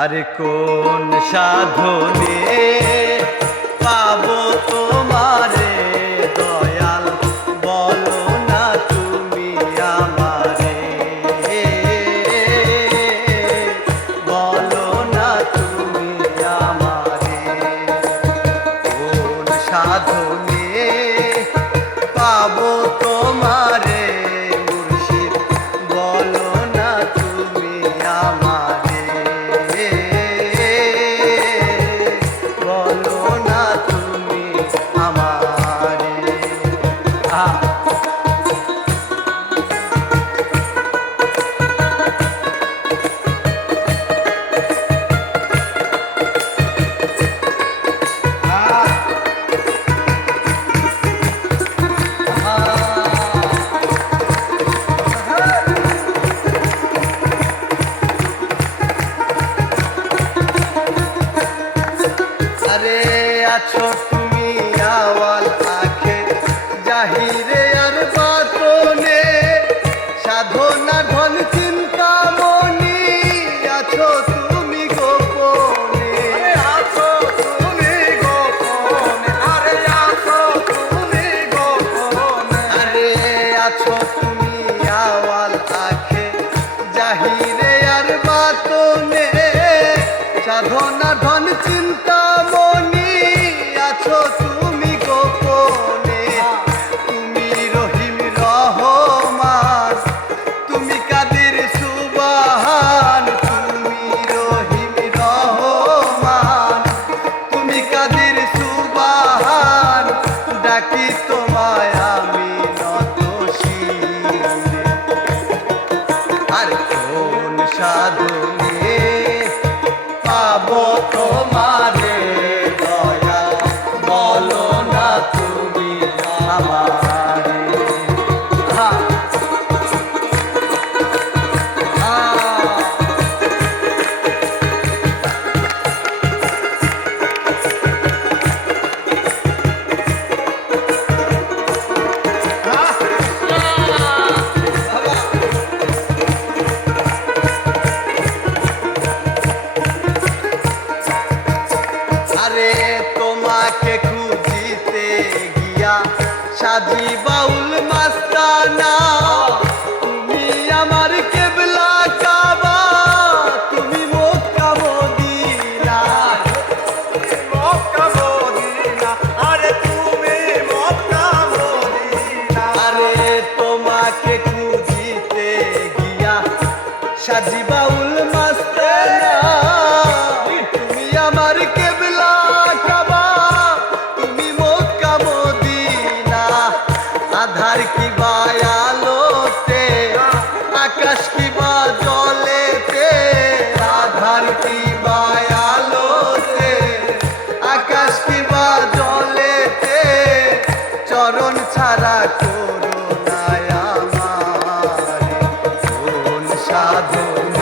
আরে কোন সাধনে পাবো তোমারে দয়াল, বলো না তুমি আমারে, বলো না তুমি আমারে। কোন সাধনে পাবো তোমারে মুর্শিদ, বলো না তুমি আমারে, বলো না তুমি আমারে। আরে আছো তুমি আওয়াল আখে জাহিরে আর বাতনে, সাধনা ধন চিন্তা মনি, আছো তুমি গোপনে, আছো তুমি গোপনে, আরে আছো তুমি গোপনে, আরে আছো তুমি আওয়াল আখে জাহিরে আর বাতনে, সাধনা ধন চিন্তা মনি, আছো তুমি গোপনে। তুমি রহিম রহমান, তুমি কাদের সুবহান, তুমি রহিম রহমান, তুমি কাদের সুবহান, ডাকি তোমায় আমি নত শিরে। আর কোন সাধনে পাবো তোমারে দয়াল, বলো না তুমি আমারে। আরে তোমাকে খুঁজিতে গিয়া সাজি বাউল মাস্তানা, তুমি আমার কেবলা কাবা, তুমি মক্কা মদিনা, মক্কা মদিনা, আরে তুমি মক্কা মদিনা। আরে তোমাকে খুঁজিতে গিয়া সাজি বাউল মাস্তানা, তুমি আমার কেবলা কাবা, তুমি মক্কা মদিনা। আধার কি বা আলোতে, আকাশ কি বা জলেতে, আধার কি বা আলোতে, আকাশ কি বা জলেতে, চরণ ছাড়া করো না আমারে। কোন সাধনে